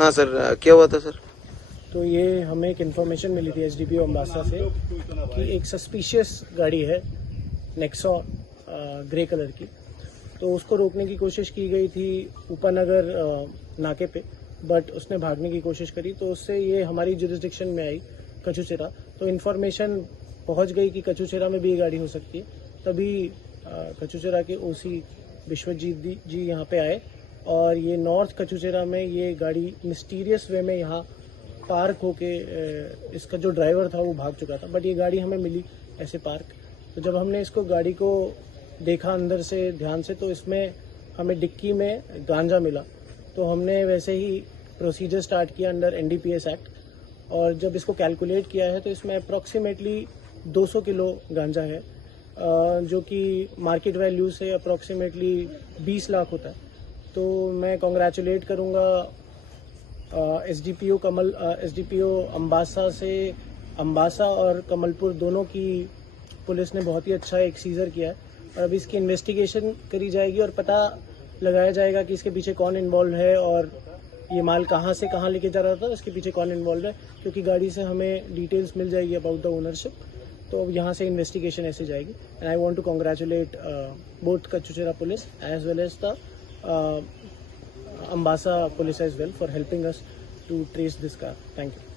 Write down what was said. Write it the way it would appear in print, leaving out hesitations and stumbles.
हाँ सर, क्या हुआ था सर? तो ये हमें एक इन्फॉर्मेशन मिली थी एसडीपीओ अम्बासा से कि एक सस्पिशियस गाड़ी है नेक्सॉ ग्रे कलर की। तो उसको रोकने की कोशिश की गई थी उपनगर नाके पे, बट उसने भागने की कोशिश करी, तो उससे ये हमारी जुरिस्डिक्शन में आई कचूचेरा। तो इन्फॉर्मेशन पहुंच गई कि कचूचेरा में भी ये गाड़ी हो सकती है। तभी कचूचेरा के ओसी विश्वजीत जी यहाँ पे आए और ये नॉर्थ कचूचेरा में ये गाड़ी मिस्टीरियस वे में यहाँ पार्क होके इसका जो ड्राइवर था वो भाग चुका था, बट ये गाड़ी हमें मिली ऐसे पार्क। तो जब हमने इसको गाड़ी को देखा अंदर से ध्यान से, तो इसमें हमें डिक्की में गांजा मिला। तो हमने वैसे ही प्रोसीजर स्टार्ट किया अंडर एनडीपीएस एक्ट, और जब इसको कैलकुलेट किया है तो इसमें अप्रॉक्सीमेटली 200 किलो गांजा है, जो कि मार्केट वैल्यू से अप्रॉक्सीमेटली 20 लाख होता है। तो मैं कॉन्ग्रेचुलेट करूँगा एसडीपीओ अम्बासा और कमलपुर दोनों की पुलिस ने बहुत ही अच्छा एक सीजर किया है, और अभी इसकी इन्वेस्टिगेशन करी जाएगी और पता लगाया जाएगा कि इसके पीछे कौन इन्वॉल्व है और ये माल कहाँ से कहाँ लेके जा रहा था, इसके पीछे कौन इन्वॉल्व है, क्योंकि गाड़ी से हमें डिटेल्स मिल जाएगी अबाउट द ओनरशिप। तो अब यहाँ से इन्वेस्टिगेशन ऐसे जाएगी। And I want to congratulate both Kachuchera police as well as the Ambassa police as well for helping us to trace this car. Thank you.